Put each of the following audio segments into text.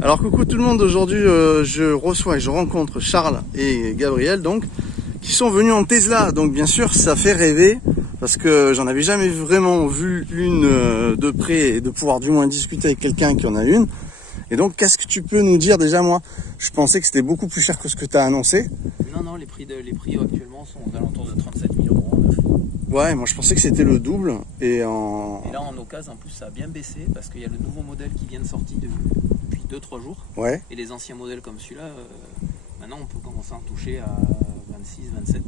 Alors coucou tout le monde, aujourd'hui je reçois et je rencontre Charles et Gabriel donc qui sont venus en Tesla. Donc bien sûr ça fait rêver parce que j'en avais jamais vraiment vu une de près et de pouvoir du moins discuter avec quelqu'un qui en a une. Et donc qu'est-ce que tu peux nous dire déjà? Moi je pensais que c'était beaucoup plus cher que ce que tu as annoncé. Non, les prix actuellement sont aux alentours de 37 000 € en neuf. Ouais, moi je pensais que c'était le double. Et là en occasion en plus ça a bien baissé parce qu'il y a le nouveau modèle qui vient de sortir depuis 2-3 jours. Ouais. Et les anciens modèles comme celui-là, maintenant on peut commencer à en toucher à 26-27.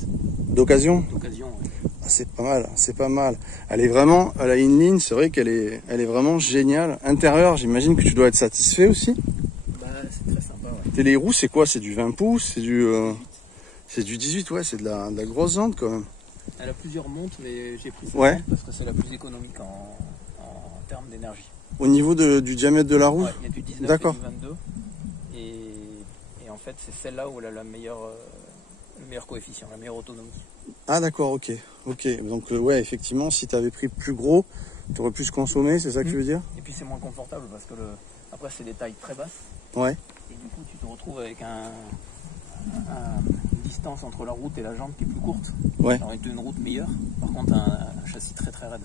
D'occasion? D'occasion, ouais. Ah, c'est pas mal, c'est pas mal. Elle a une ligne, c'est vrai qu'elle est vraiment géniale. Intérieur, j'imagine que tu dois être satisfait aussi. Bah c'est très sympa, ouais. Et les roues, c'est quoi? C'est du 20 pouces? C'est du 18, ouais, c'est de la grosse jante quand même. Elle a plusieurs montes, mais j'ai pris cette Ouais. monte parce que c'est la plus économique en termes d'énergie. Au niveau du diamètre de la roue? Ouais, il y a du 19 D'accord. et du 22. Et en fait, c'est celle-là où elle a le meilleur coefficient, la meilleure autonomie. Ah d'accord, ok. Donc ouais, effectivement, si tu avais pris plus gros, tu aurais pu se consommer, c'est ça que tu veux dire? Et puis c'est moins confortable parce que après c'est des tailles très basses. Ouais. Et du coup, tu te retrouves avec une distance entre la route et la jambe qui est plus courte. Ouais. Ça aurait été une route meilleure. Par contre, un châssis très raide.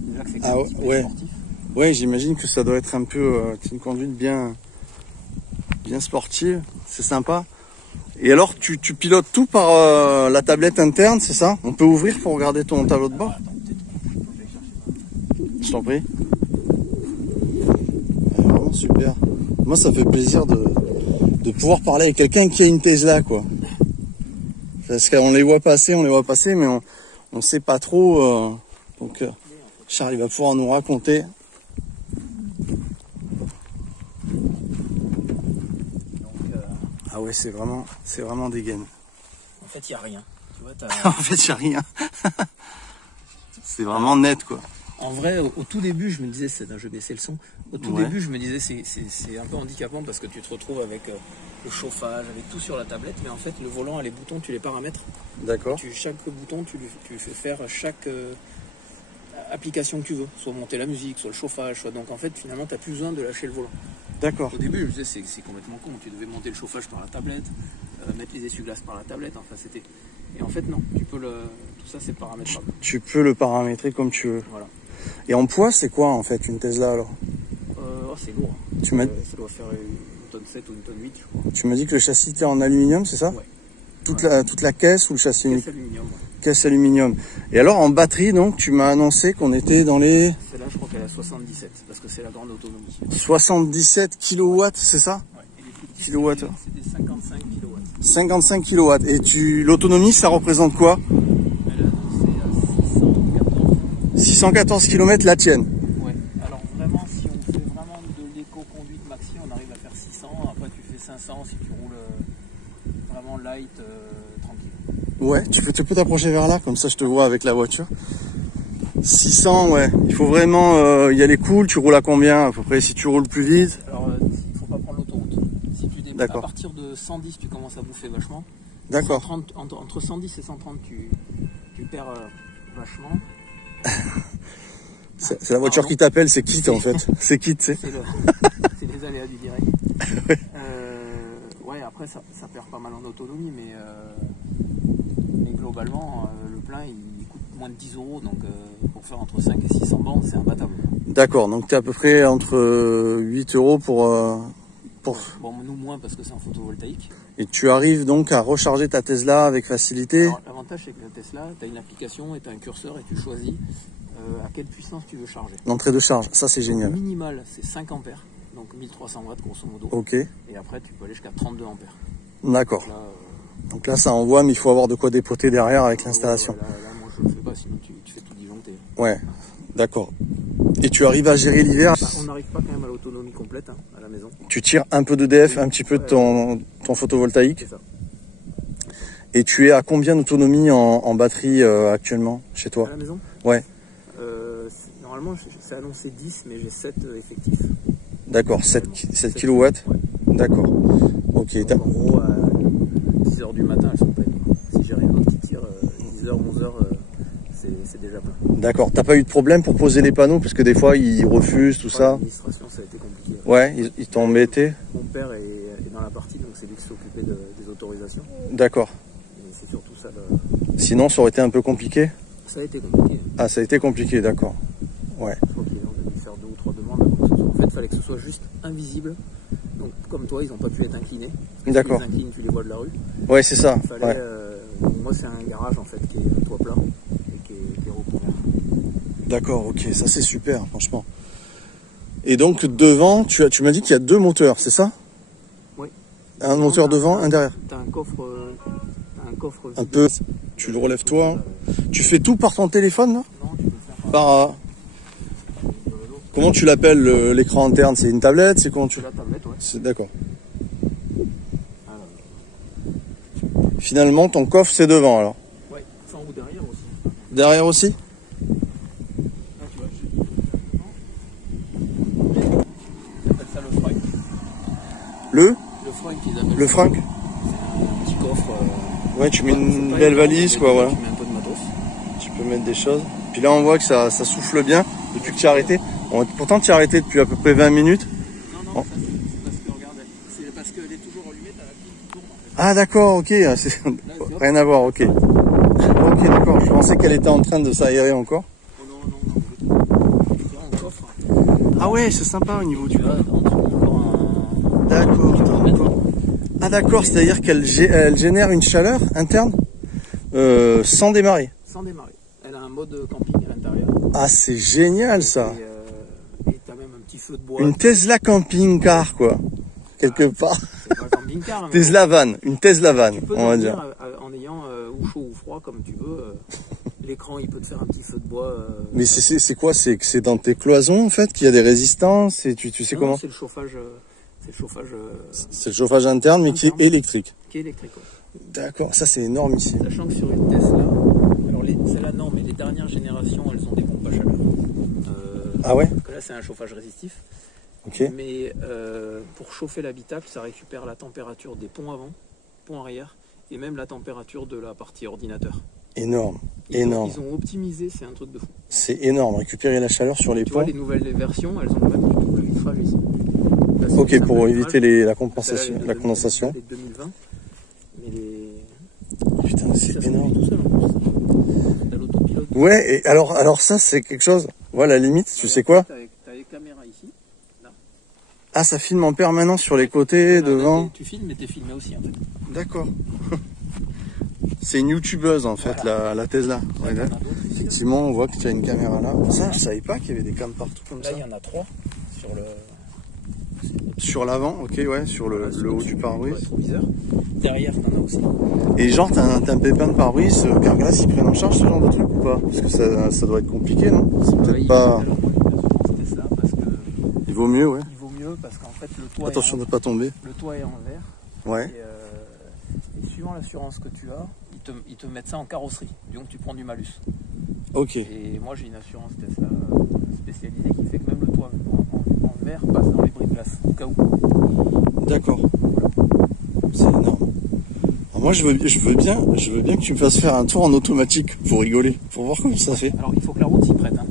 Déjà que c'est Ah ouais. sportif. Ouais, j'imagine que ça doit être un peu une conduite bien sportive. C'est sympa. Et alors, tu pilotes tout par la tablette interne, c'est ça? On peut ouvrir pour regarder ton tableau de bord? Je t'en prie. Vraiment super. Moi, ça fait plaisir de pouvoir parler avec quelqu'un qui a une Tesla, quoi. Parce qu'on les voit passer, mais on sait pas trop. Donc, Charles, il va pouvoir nous raconter. Ah ouais, c'est vraiment dégaine. En fait, il n'y a rien. Tu vois, En fait, il n'y a rien. C'est vraiment net, quoi. En vrai, au tout début, je me disais, je vais baisser le son. Au tout début, je me disais, c'est un peu handicapant parce que tu te retrouves avec le chauffage, avec tout sur la tablette. Mais en fait, le volant et les boutons, tu les paramètres. D'accord. Chaque bouton, tu fais faire chaque application que tu veux. Soit monter la musique, soit le chauffage. Donc en fait, finalement, tu n'as plus besoin de lâcher le volant. D'accord. Au début, je me disais, c'est complètement con. Tu devais monter le chauffage par la tablette, mettre les essuie-glaces par la tablette. Enfin, c'était... Et en fait, non. Tout ça, c'est paramétrable. Tu peux le paramétrer comme tu veux. Voilà. Et en poids, c'est quoi en fait une Tesla alors? C'est lourd. Tu m'as... Ça doit faire une tonne 7 ou une tonne 8, je crois. Tu m'as dit que le châssis était en aluminium, c'est ça? Ouais. Toute la caisse ou le châssis unique? Caisse aluminium, ouais. Caisse aluminium. Et alors en batterie, donc, tu m'as annoncé qu'on était dans les... Celle-là, je crois qu'elle a 77, parce que c'est la grande autonomie. 77 kW, c'est ça? Ouais. Et les plus petits, Kilowattheures. c'est des 55 kW. 55 kW. Et l'autonomie, ça représente quoi? Elle a annoncé à 614 km la tienne. Ouais. Alors vraiment, si on fait vraiment de l'éco-conduite maxi, on arrive à faire 600. Après, tu fais 500 si tu roules vraiment light, tranquille. Ouais, tu peux t'approcher vers là, comme ça je te vois avec la voiture. 600, ouais. Il faut vraiment y aller cool. Tu roules à combien à peu près si tu roules plus vite? Alors, il ne faut pas prendre l'autoroute. Si tu à partir de 110, tu commences à bouffer vachement. D'accord. Entre 110 et 130, tu perds vachement. C'est la voiture qui t'appelle, c'est Kit en fait. C'est Kit, tu sais. C'est les aléas du direct. Ouais, après ça perd pas mal en autonomie, mais globalement, le plein il coûte moins de 10 €, donc pour faire entre 5 et 600 bornes, c'est imbattable. D'accord, donc tu es à peu près entre 8 € pour... Bon, nous moins parce que c'est en photovoltaïque. Et tu arrives donc à recharger ta Tesla avec facilité? L'avantage c'est que la Tesla, tu as une application et tu as un curseur et tu choisis à quelle puissance tu veux charger. L'entrée de charge, ça c'est génial. Le minimal c'est 5 ampères, donc 1300 watts grosso modo. Ok. Et après tu peux aller jusqu'à 32 ampères. D'accord. Donc là ça envoie, mais il faut avoir de quoi dépoter derrière avec l'installation. Là, moi je le fais pas, sinon tu fais tout disjoncter. Ouais, d'accord. Et tu arrives à gérer l'hiver? On n'arrive pas quand même à l'autonomie complète à la maison. Tu tires un peu d'EDF, un petit peu de ton photovoltaïque. C'est ça. Et tu es à combien d'autonomie en batterie actuellement chez toi? À la maison? Ouais. Normalement c'est annoncé 10, mais j'ai 7 effectifs. D'accord, 7 kW. Ouais. D'accord. Ok. Donc, en gros, à 10 h du matin, elles sont pleines. Si j'ai rien qui tire, 10 h, 11 h, c'est déjà plein. D'accord. T'as pas eu de problème pour poser les panneaux parce que des fois ils refusent tout ça? L'administration, ça a été compliqué. Ouais, ils t'ont embêté. Mon père est dans la partie, donc c'est lui qui s'occupait des autorisations. D'accord. Et c'est surtout ça. Sinon, ça aurait été un peu compliqué. Ça a été compliqué. Ah, ça a été compliqué, d'accord. Ouais. Je crois qu'ils ont dû faire 2 ou 3 demandes. En fait, il fallait que ce soit juste invisible. Donc, comme toi, ils n'ont pas pu être inclinés. D'accord. Si tu les inclines, tu les vois de la rue. Ouais, c'est ça. Il fallait, Ouais. moi, c'est un garage en fait qui est à toit plat et qui est recouvert. D'accord, ok, ça c'est super, franchement. Et donc devant, tu m'as dit qu'il y a 2 moteurs, c'est ça? Oui. Un moteur devant, un derrière. T'as un coffre. Un peu. Tu le relèves toi. Tu fais tout par ton téléphone là? Non, tu peux le faire Par. Comment tu l'appelles l'écran interne? C'est une tablette? C'est comment tu. la tablette, ouais. C'est d'accord. Finalement, ton coffre c'est devant alors. Ouais, ça en haut derrière aussi. Derrière aussi? Là, tu vois, ils appellent ça le frunk. Le frunk, ils appellent Le ça. frunk? Un petit coffre. Ouais, tu mets C'est une pas belle énorme, valise mais quoi, voilà. Tu mets un peu de matos. Tu peux mettre des choses. Puis là, on voit que ça souffle bien depuis que tu as arrêté. Pourtant, tu as arrêté depuis à peu près 20 minutes. Non, Oh. ça, c'est parce que, regarde, c'est parce qu'elle est toujours allumée, t'as la pile qui tourne. En fait. Ah, d'accord, ok. Rien à voir, ok. Ok, d'accord. Je pensais qu'elle était en train de s'aérer encore. Oh non. Tu vois, un coffre. Ah ouais, c'est sympa au niveau du Tu vois, en dessous, encore un. D'accord. Ah d'accord, c'est-à-dire elle génère une chaleur interne sans démarrer. Sans démarrer. Elle a un mode camping à l'intérieur. Ah, c'est génial ça. Et t'as même un petit feu de bois. Une Tesla camping-car quoi, quelque part. C'est pas un camping-car. Mais Tesla van, une Tesla van, tu peux on va dormir dire. en ayant ou chaud ou froid comme tu veux. L'écran, il peut te faire un petit feu de bois. Mais c'est quoi? C'est dans tes cloisons en fait qu'il y a des résistances et tu sais Non, comment? C'est le chauffage. C'est le chauffage. C'est le chauffage interne mais qui est électrique. Qui est électrique. Ouais. D'accord, ça c'est énorme ici. Sachant que sur une Tesla, alors celle-là non, mais les dernières générations, elles ont des pompes à chaleur. Ah ouais? Donc là, c'est un chauffage résistif. Ok. Mais pour chauffer l'habitacle, ça récupère la température des ponts avant, ponts arrière, et même la température de la partie ordinateur. Énorme, Ils énorme. ont optimisé, c'est un truc de fou. C'est énorme, récupérer la chaleur sur les Tu vois, ponts. les nouvelles versions, elles ont même du double vitrage ici. Là, c'est Ok, du pour simple éviter vitrage. la compensation, Celle-là, la condensation. Les 2020, mais les... Putain, ça c'est se énorme. conduit tout seul en plus. T'as l'autopilote. Ouais, et alors ça c'est quelque chose. Voilà, la limite, tu sais quoi? T'as les caméras ici. Ah, ça filme en permanence sur les côtés, devant. Tu filmes, mais t'es filmé aussi en fait. D'accord. C'est une youtubeuse en fait, Voilà. la Tesla. Ouais, là, Il y en a d'autres ici. effectivement, on voit que tu as une caméra là. Ça, je savais pas qu'il y avait des cams partout comme Là, ça. il y en a 3 sur le... Sur l'avant, ok, ouais, sur le haut du pare-brise. rétroviseur. Derrière, t'en as aussi. Et genre, t'as un pépin de pare-brise, Carglass, ils prennent en charge ce genre de truc ou pas? Parce que ça doit être compliqué, non? C'est peut-être pas... Tesla parce que Il vaut mieux, ouais. il vaut mieux parce qu'en fait le toit Attention est de pas tomber. le toit est en verre Ouais. et suivant l'assurance que tu as, ils te mettent ça en carrosserie. Donc tu prends du malus. Ok. Et moi j'ai une assurance Tesla spécialisée qui fait que même le toit en verre passe dans les bris de glace au cas où. D'accord. C'est énorme. Alors moi, je veux bien que tu me fasses faire un tour en automatique pour rigoler, pour voir comment ça fait. Alors il faut que la route s'y prête. Hein.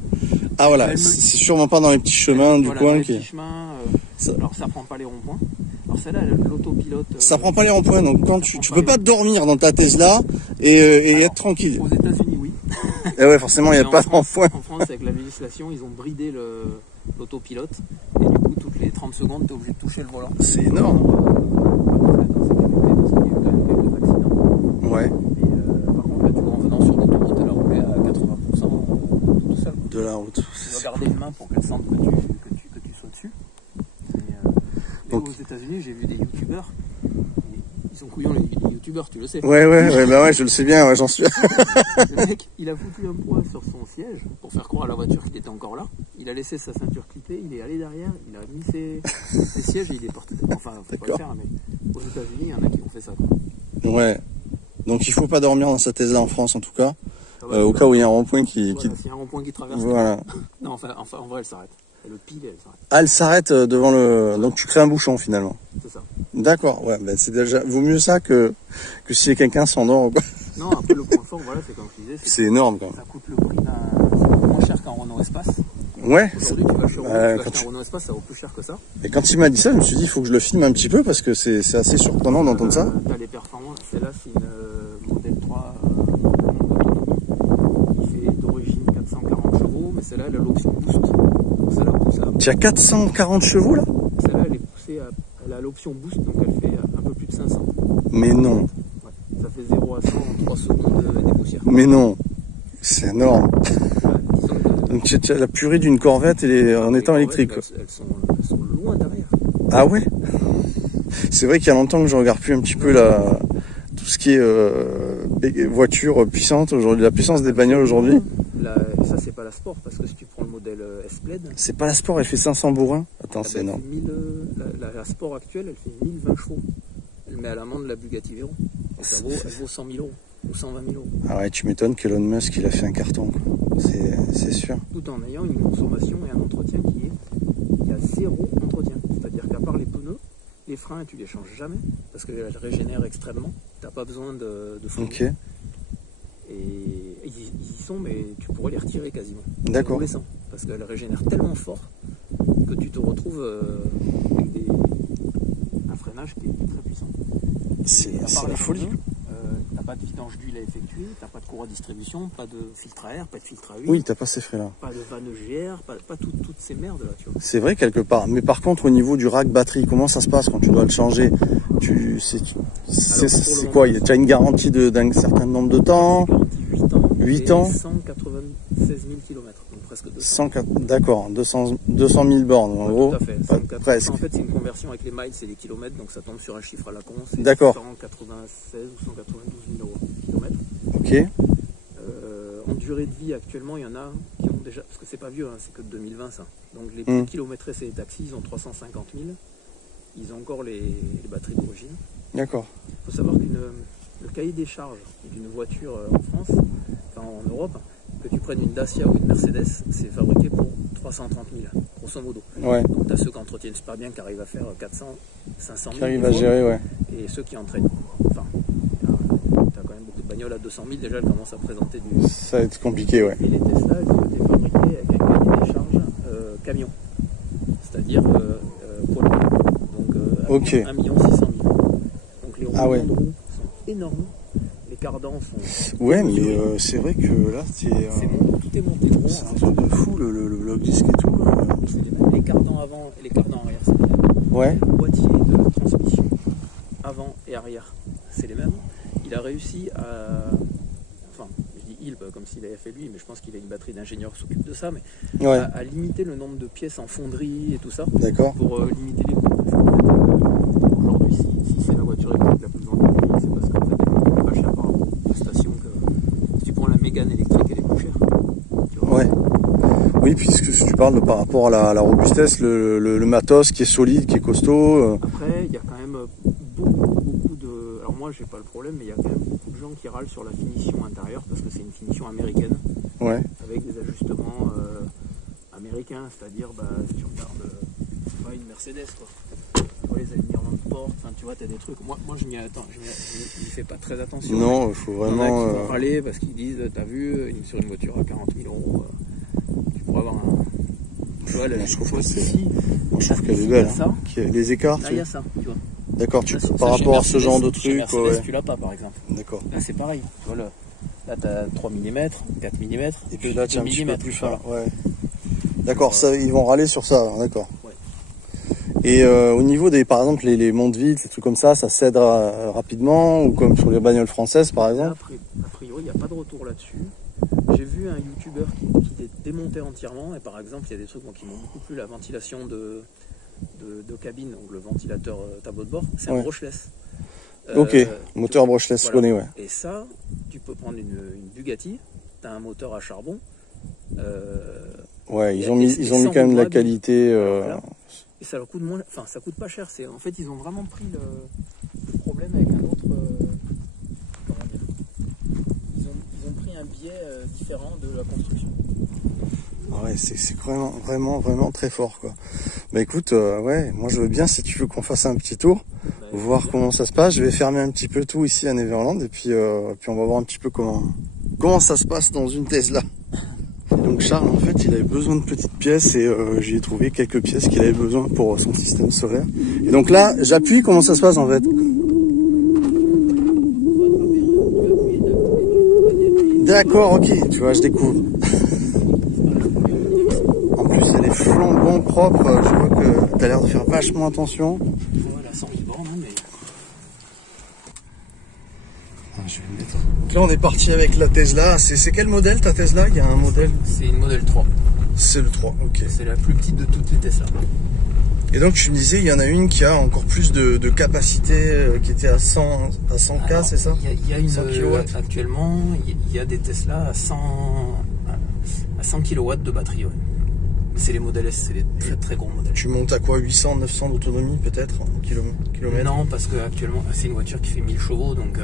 Ah voilà, c'est sûrement pas dans les petits chemins du Voilà, coin dans les qui. petits chemins, Ça- alors ça prend pas les ronds-points. Alors celle-là, l'autopilote. Ça prend pas les ronds-points, donc quand tu prend peux pas pas les- dormir dans ta Tesla et Alors, être tranquille. Aux États-Unis, oui. Et ouais, forcément, il n'y a Mais pas en de France, rond-point. en France, avec la législation, ils ont bridé l'autopilote. Et du coup, toutes les 30 secondes, tu es obligé de toucher le volant. C'est énorme. Ouais, Par contre, là, tu vois, en venant sur l'autoroute, elle a roulé à 80% tout seul. de la route. Tu dois garder une main pour qu'elle sente que tu sois dessus. Mais Donc- aux États-Unis, j'ai vu des youtubeurs. Ils sont couillons, les youtubeurs, tu le sais. Bah ouais, je le sais bien, ouais, j'en suis. Le mec, il a foutu un poids sur son siège pour faire croire à la voiture qu'il était encore là. Il a laissé sa ceinture clippée, il est allé derrière, il a mis ses sièges et il est parti. Enfin, faut pas le D'accord. faire, mais aux États-Unis, il y en a qui ont fait ça. Quoi. Ouais. Donc il faut pas dormir dans sa Tesla en France en tout cas, Ah ouais, au cas où il y a un rond-point qui. voilà, s'il y a un rond-point qui traverse. Voilà. Non, enfin, en vrai, elle s'arrête. Elle le pile et elle s'arrête. Ah, elle s'arrête devant le. Donc tu crées un bouchon finalement. C'est ça. D'accord, ouais, bah c'est déjà. Vaut mieux ça que si quelqu'un s'endort ou quoi. Non, après, le point fort, voilà, c'est comme je disais, C'est énorme quand même. ça coûte le prix d'un. C'est moins cher qu'un Renault Espace. Ouais. Aujourd'hui, tu vas chez Renault, tu vas acheter un Renault Espace, ça vaut plus cher que ça. Et quand il m'a dit ça, je me suis dit, il faut que je le filme un petit peu parce que c'est assez surprenant d'entendre ça. T'as les performances. Celle-là, c'est une modèle 3 qui fait d'origine 440 chevaux, mais celle-là, elle a l'option boost. Donc celle-là, tu as 440 chevaux là? Celle-là, elle est poussée elle a l'option boost, donc elle fait un peu plus de 500. Mais non. Ouais, ça fait 0 à 100 en 3 secondes des poussières. Mais non. C'est énorme. Ouais, donc tu as la purée d'une Corvette en étant électrique. Elles sont loin derrière. Ah ouais? C'est vrai qu'il y a longtemps que je regarde plus un petit peu tout ce qui est voiture puissante aujourd'hui, la puissance des bagnoles aujourd'hui. Ça c'est pas la Sport, parce que si tu prends le modèle S-Plaid... C'est pas la Sport, elle fait 500 bourrins. Attends, c'est énorme. La Sport actuelle, elle fait 1020 chevaux. Elle met à l'amende la Bugatti Veyron. Donc elle vaut 100 000 euros ou 120 000 euros. Ah ouais, tu m'étonnes qu'Elon Musk il a fait un carton. C'est sûr. Tout en ayant une consommation et un entretien qui a 0 entretien. C'est-à-dire qu'à part les pneus, les freins, tu les changes jamais, parce qu'elles régénèrent extrêmement. Tu n'as pas besoin de fluide. Ok. Et ils y sont, mais tu pourrais les retirer quasiment. D'accord. Parce qu'elles régénèrent tellement fort que tu te retrouves avec un freinage qui est très puissant. C'est la folie. T'as pas de vidange d'huile à effectuer, t'as pas de courroie de distribution, pas de filtre à air, pas de filtre à huile. Oui, t'as pas ces frais là. Pas de vanne GR, pas toutes ces merdes là, tu vois. C'est vrai quelque part. Mais par contre, au niveau du rack batterie, comment ça se passe quand tu dois le changer? C'est quoi? Tu as une garantie d'un certain nombre de temps? Garantie 8 ans. 196 000 km, donc presque 200. D'accord, 200 000 bornes en gros. Tout à fait. Presque. En fait, c'est une conversion avec les miles et les kilomètres, donc ça tombe sur un chiffre à la con. C'est 196 ou 192 000 euros kilomètres. Ok. En durée de vie, actuellement, il y en a qui ont déjà, parce que c'est pas vieux, hein, c'est que de 2020 ça. Donc les plus kilométrés, c'est les taxis, ils ont 350 000. Ils ont encore les batteries d'origine. D'accord. Il faut savoir que le cahier des charges d'une voiture en France, enfin en Europe, que tu prennes une Dacia ou une Mercedes, c'est fabriqué pour 330 000, grosso modo. Ouais. Donc tu as ceux qui entretiennent super bien, qui arrivent à faire 400, 500 000. Qui arrivent à gérer, ouais. Et ceux qui entraînent. Enfin, tu as quand même beaucoup de bagnoles à 200 000, déjà elles commencent à présenter du... Ça va être compliqué, ouais. Et les Tesla, elles ont été fabriquées avec un cahier des charges camion, c'est-à-dire poids lourd. Donc 1 600 000. Donc les roues de roue sont énormes. Les cardans sont... Ouais, mais c'est vrai que là, tout est monté gros. C'est un truc de fou, le bloc disque et tout. Les cardans avant et les cardans arrière, c'est les mêmes. Ouais. Le boîtier de transmission avant et arrière, c'est les mêmes. Il a réussi à... Enfin, je dis il, comme s'il avait fait lui, mais je pense qu'il a une batterie d'ingénieurs qui s'occupe de ça, mais ouais. à limiter le nombre de pièces en fonderie et tout ça. D'accord. Pour limiter les coûts. Parce qu'en fait, aujourd'hui, si c'est la voiture électrique la plus vendue du pays, c'est parce qu'en fait, elle est pas chère par rapport aux stations. Si tu prends la Mégane électrique, elle est plus chère. Tu vois. Ouais. Oui, puisque si tu parles par rapport à la robustesse, le matos qui est solide, qui est costaud. Après, il y a quand même beaucoup de... Alors moi, j'ai pas le problème, mais il y a quand même beaucoup de gens qui râlent sur la finition intérieure parce que c'est une finition américaine. Ouais. Avec des ajustements américains, c'est-à-dire, si tu regardes, pas une Mercedes, quoi. Tu vois les alignements de porte, enfin, tu vois, t'as des trucs. Moi, je n'y fais pas très attention. Non, il faut vraiment. Il faut râler parce qu'ils disent, t'as vu, sur une voiture à 40 000 euros, tu pourras avoir un. Tu vois, je trouve ici, je trouve qu'elle est belle. Hein. Les écarts. Là, il y a ça, tu vois. D'accord, par rapport à ce genre de truc. Mercedes, tu l'as pas, par exemple. D'accord. Là, c'est pareil. Tu vois, là, t'as 3 mm, 4 mm. Et puis là, tu as un petit peu plus fin. Voilà. Ouais. D'accord, ça, ils vont râler sur ça, d'accord. Ouais. Et au niveau des, par exemple, les monte-vides, les trucs comme ça cède rapidement, ou comme sur les bagnoles françaises, par exemple? Là, a priori, il n'y a pas de retour là-dessus. J'ai vu un youtubeur qui démontait entièrement, et par exemple, il y a des trucs qui m'ont beaucoup plu, la ventilation de cabine, donc le ventilateur tableau de bord, c'est un brushless. Ok, moteur brushless, je connais, ouais. Et ça, tu peux prendre une Bugatti, tu as un moteur à charbon. Ouais, ils ont mis quand même la qualité. Voilà. Et ça leur coûte moins, enfin ça coûte pas cher. En fait, ils ont vraiment pris le problème avec un autre. Comment dire, ils ont pris un biais différent de la construction. Ouais, c'est vraiment très fort, quoi. Bah écoute, ouais, moi je veux bien, si tu veux qu'on fasse un petit tour, voir comment ça se passe. Je vais fermer un petit peu tout ici à Neverland et puis on va voir un petit peu comment ça se passe dans une Tesla. Donc Charles, en fait, il avait besoin de petites pièces et j'ai trouvé quelques pièces qu'il avait besoin pour son système solaire. Et donc là, j'appuie, comment ça se passe en fait? D'accord, ok, tu vois, je découvre. En plus, elle est flambant propre, je vois que tu as l'air de faire vachement attention. Voilà, 100 000 bornes, mais... Je vais le mettre. Donc là, on est parti avec la Tesla. C'est quel modèle ta Tesla? Il y a un modèle? C'est une modèle 3. C'est le 3, ok. C'est la plus petite de toutes les Tesla. Et donc tu me disais, il y en a une qui a encore plus de capacité, qui était à 100K, c'est ça? Il y a une, actuellement, il y a des Tesla à 100 kW de batterie. Ouais. C'est les modèles S, c'est les très très gros modèles. Tu montes à quoi, 800, 900 d'autonomie peut-être en kilomètres? Non, parce que actuellement c'est une voiture qui fait 1000 chevaux, donc...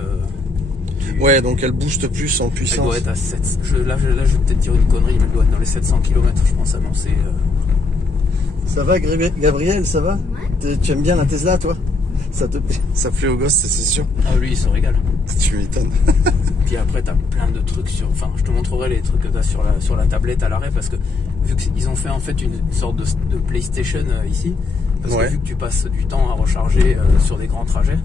ouais, donc elle booste plus en puissance. Elle doit être à 7. Là, je vais peut-être dire une connerie, mais elle doit être dans les 700 km, je pense, annoncé. Ça va, Gabriel, ça va? Ouais. Tu aimes bien la Tesla, toi? Ça plaît aux gosses, c'est sûr. Ah, lui, il se régale. Tu m'étonnes. Puis après, t'as plein de trucs sur... Enfin, je te montrerai les trucs que t'as sur la tablette à l'arrêt, parce que vu qu'ils ont fait en fait une sorte de PlayStation ici, parce que vu que tu passes du temps à recharger sur des grands trajets...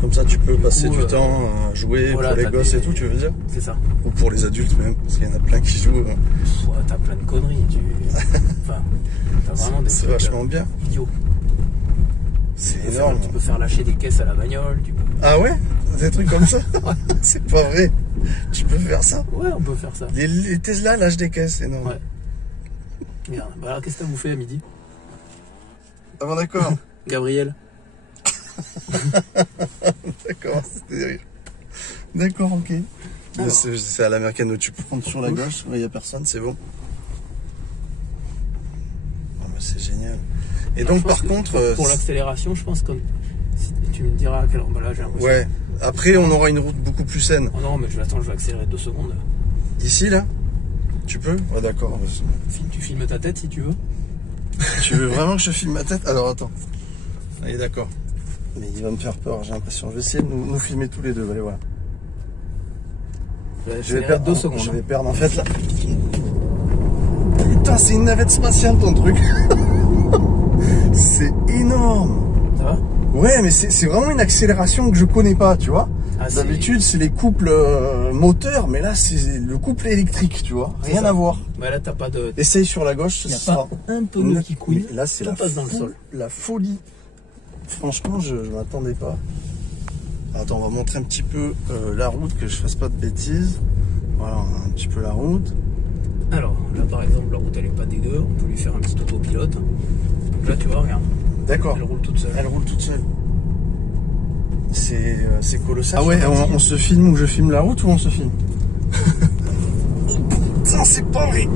Comme ça, tu peux passer du temps à jouer pour les gosses et tout, tu veux dire? C'est ça. Ou pour les adultes même, parce qu'il y en a plein qui jouent. Ouais, t'as plein de conneries. Enfin, t'as vraiment des trucs... C'est vachement bien. Idiots. C'est énorme. Tu peux faire lâcher des caisses à la bagnole. Ah ouais? Des trucs comme ça? C'est pas vrai. Tu peux faire ça? Ouais, on peut faire ça. Les Tesla lâchent des caisses, c'est énorme. Ouais. Regarde, bah alors qu'est-ce que t'as bouffé à midi? Ah bon, d'accord. Gabriel. D'accord, c'était rire. D'accord, ok. C'est à l'américaine, où tu peux prendre sur la gauche, il n'y a personne, c'est bon. Oh, mais c'est génial. Et alors, donc par contre... Pour l'accélération, je pense que si tu me diras à quel emballage j'ai l'impression. Ouais, après on aura une route beaucoup plus saine. Oh non, mais je vais accélérer 2 secondes. Ici, là? Tu peux? Ouais, d'accord. Tu filmes ta tête si tu veux. Tu veux vraiment que je filme ma tête? Alors attends. Allez, d'accord. Mais il va me faire peur, j'ai l'impression. Je vais essayer de nous filmer tous les deux. Allez, voilà. Je vais perdre 2 secondes. Je vais perdre en fait là. Putain, c'est une navette spatiale ton truc. C'est énorme. Ça va? Ouais, mais c'est vraiment une accélération que je connais pas, tu vois. Ah, d'habitude, c'est les couples moteurs, mais là, c'est le couple électrique, tu vois. Rien à voir. Bah là, t'as pas de... Essaye sur la gauche. Il n'y a pas un tonneau qui couille. Là, c'est la folie. Franchement, je ne m'attendais pas. Attends, on va montrer un petit peu la route, que je fasse pas de bêtises. Voilà, on a un petit peu la route. Alors, là, par exemple, la route, elle est pas dégueu. On peut lui faire un petit autopilote. Donc là, tu vois, regarde. D'accord. Elle roule toute seule. Elle roule toute seule. C'est colossal. Ah ouais, on se filme ou je filme la route ou on se filme? Putain, c'est pas vrai.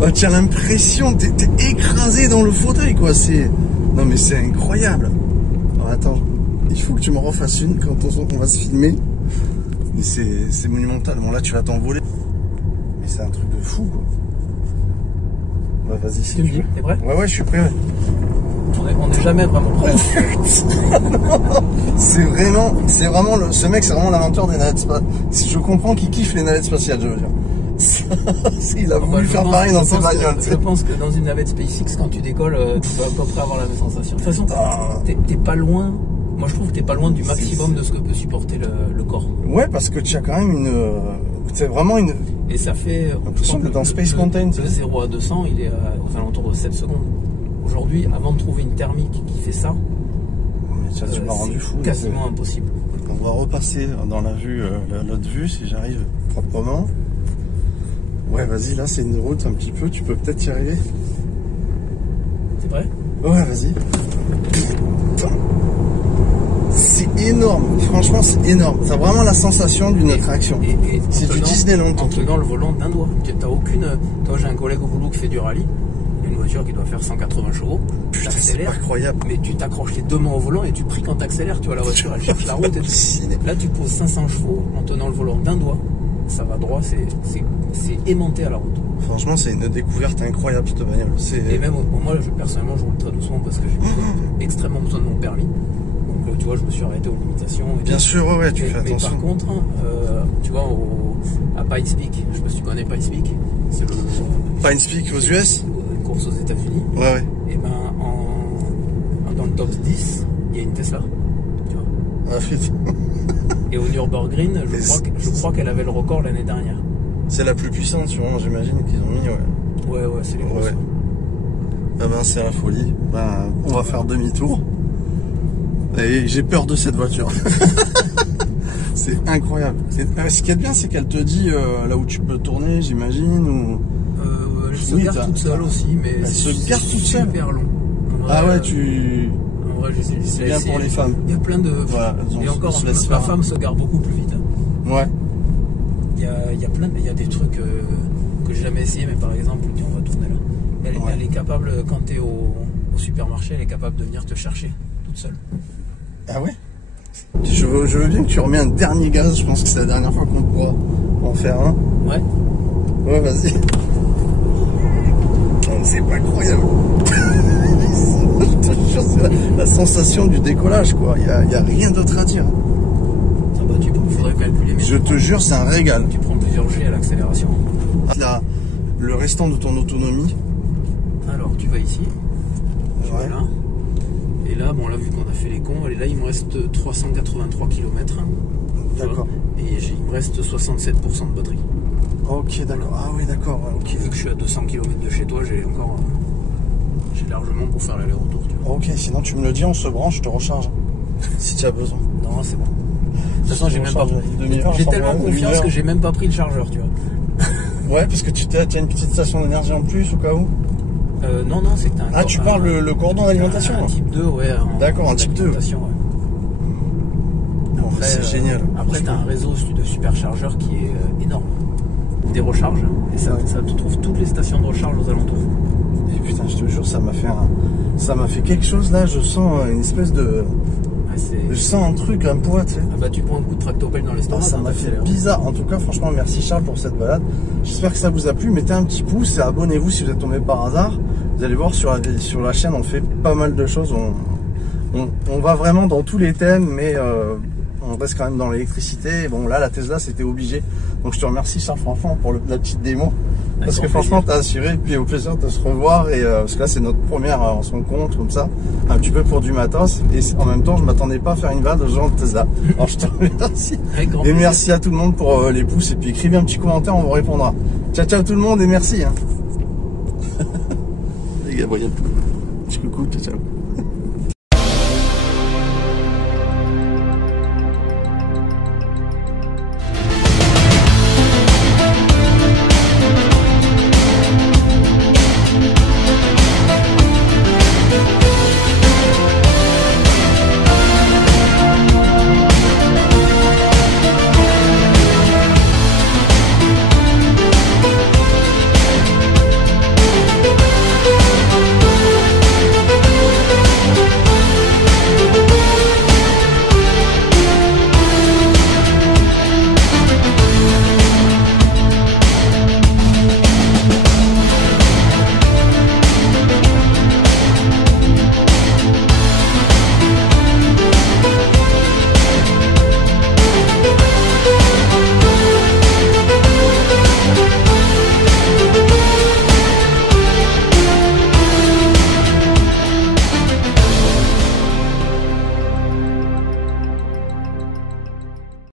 Oh, tu as l'impression que t'es écrasé dans le fauteuil, quoi. Non mais c'est incroyable. Alors attends, il faut que tu me refasses une quand on va se filmer. C'est monumental. Bon là tu vas t'envoler. Mais c'est un truc de fou, quoi. Ouais, vas-y, si tu veux. T'es prêt? Ouais, je suis prêt. Ouais. On n'est jamais vraiment prêt. C'est vraiment ce mec, c'est vraiment l'inventeur des navettes spatiales. Je comprends qu'il kiffe les navettes spatiales, je veux dire. Il a voulu faire pareil dans ses bagnoles. Je pense que dans une navette SpaceX, quand tu décolles, tu peux à peu près avoir la même sensation. De toute façon, t'es pas loin. Moi, je trouve que t'es pas loin du maximum de ce que peut supporter le corps. Ouais, parce que tu as quand même c'est vraiment une... Et ça fait... l'impression que dans Space Mountain... De 0 à 200, il est aux alentours de 7 secondes. Aujourd'hui, avant de trouver une thermique qui fait ça, tu m'as rendu fou. Quasiment impossible. On va repasser dans la vue, l'autre vue, si j'arrive proprement. Ouais, vas-y, là, c'est une route un petit peu, tu peux peut-être y arriver. C'est vrai? Ouais, vas-y. C'est énorme, franchement, c'est énorme. T'as vraiment la sensation d'une attraction. C'est du Disneyland, ton truc. En tenant le volant d'un doigt. T'as aucune... Toi, j'ai un collègue au boulot qui fait du rallye. Une voiture qui doit faire 180 chevaux. Putain, c'est incroyable. Mais tu t'accroches les 2 mains au volant et tu pries quand t'accélères. Tu vois, la voiture, elle cherche la route et tout. Là, tu poses 500 chevaux en tenant le volant d'un doigt. Ça va droit, c'est aimanté à la route. Franchement, c'est une découverte incroyable, cette bagnole. Et même, moi, personnellement, je roule très doucement parce que j'ai extrêmement besoin de mon permis. Donc, tu vois, je me suis arrêté aux limitations. Bien sûr, ouais, tu fais attention. Mais par contre, tu vois, à Pikes Peak, je sais pas si tu connais Pikes Peak. C'est Pikes Peak aux US. Une course aux États-Unis. Ouais. Et ben, dans le top 10, il y a une Tesla. Tu vois. Ah, putain. Et au Nürburgring, je crois qu'elle avait le record l'année dernière. C'est la plus puissante, sûrement, j'imagine, qu'ils ont mis, ouais. Ouais, c'est les grosses. Ouais. Ah ben, c'est la folie. Ben, on va faire demi-tour. Et j'ai peur de cette voiture. C'est incroyable. Ce qui est bien, c'est qu'elle te dit là où tu peux tourner, j'imagine, ou... elle se garde toute seule aussi, mais elle se garde toute seule. Super long. Vrai, ah ouais, en vrai, c'est bien pour les femmes. Il y a plein de... Voilà, et encore, la femme se garde beaucoup plus vite. Ouais. Il y a des trucs que j'ai jamais essayé, mais par exemple, on va tourner là. Elle est capable, quand tu es au supermarché, elle est capable de venir te chercher toute seule. Ah ouais? Je veux bien que tu remets un dernier gaz, je pense que c'est la dernière fois qu'on pourra en faire un. Ouais. Ouais, vas-y. C'est pas incroyable. Je te jure, c'est la sensation du décollage, quoi. Il y a rien d'autre à dire. Ah bah, faudrait calculer. Mais je te jure, c'est un régal. Tu prends plusieurs G à l'accélération. Là, le restant de ton autonomie. Alors, tu vas ici. Ouais. Là. Et là, bon, là, vu qu'on a fait les cons, et là, il me reste 383 km. D'accord. Et il me reste 67% de batterie. Ok, d'accord. Ah oui, d'accord. Okay. Vu que je suis à 200 km de chez toi, j'ai largement pour faire l'aller-retour. Ok, sinon tu me le dis, on se branche, je te recharge. Si tu as besoin. Non, c'est bon. De toute façon, j'ai même pas. J'ai tellement confiance que j'ai même pas pris le chargeur, tu vois. Ouais, parce que tu as une petite station d'énergie en plus au cas où. Non, c'est que t'as un. Ah, tu parles le cordon d'alimentation. Un type 2, ouais. D'accord, un type 2. Ouais. Après, c'est génial. Après, t'as un réseau de superchargeurs qui est énorme. Des recharges, et ça te trouve toutes les stations de recharge aux alentours. Et putain, je te jure, ça m'a fait quelque chose là. Je sens une espèce de. Je sens un truc, un poids, tu sais. Ah bah tu prends un coup de tractopelle dans l'estomac. Ça m'a fait bizarre. En tout cas, franchement, merci Charles pour cette balade. J'espère que ça vous a plu. Mettez un petit pouce et abonnez-vous si vous êtes tombé par hasard. Vous allez voir sur la chaîne, on fait pas mal de choses. On va vraiment dans tous les thèmes, mais on reste quand même dans l'électricité. Bon, là, la Tesla, c'était obligé. Donc, je te remercie Charles franchement pour la petite démo. Parce que franchement, t'as assuré, et puis au plaisir de se revoir. Et parce que là, c'est notre première, on se rencontre comme ça, un petit peu pour du matos. Et en même temps, je m'attendais pas à faire une vanne de genre de Tesla. Alors, je te remercie. Et merci à tout le monde pour les pouces. Et puis, écrivez un petit commentaire, on vous répondra. Ciao, ciao tout le monde et merci. Hein. Et Gabriel, petit coucou, ciao.